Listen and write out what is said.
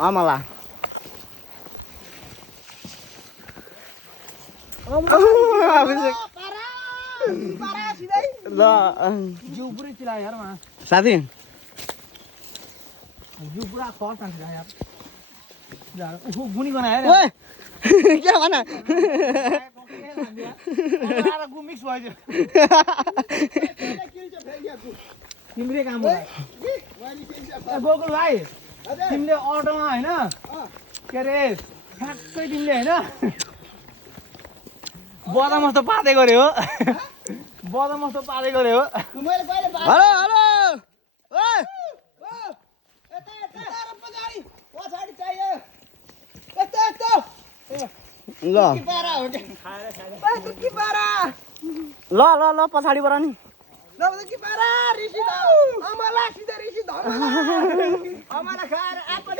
अमला ल जिउ पुरै चिलायो यार मा साथी जिउ पुरा खर तान्छ यार यार उ गुनी बनायो यार ओए के भन आएर गु मिक्स भयो तिम्रै काम हो ए गोकुल भाइ तिमीले अटोमा हैन के रे ठ्याक्कै तिमीले हैन बदाम जस्तो पाते गरे हो बदाम जस्तो पाते गरे हो हेलो हेलो ओए ल ल ल पछाडिबाट नि अमला खाएर आएको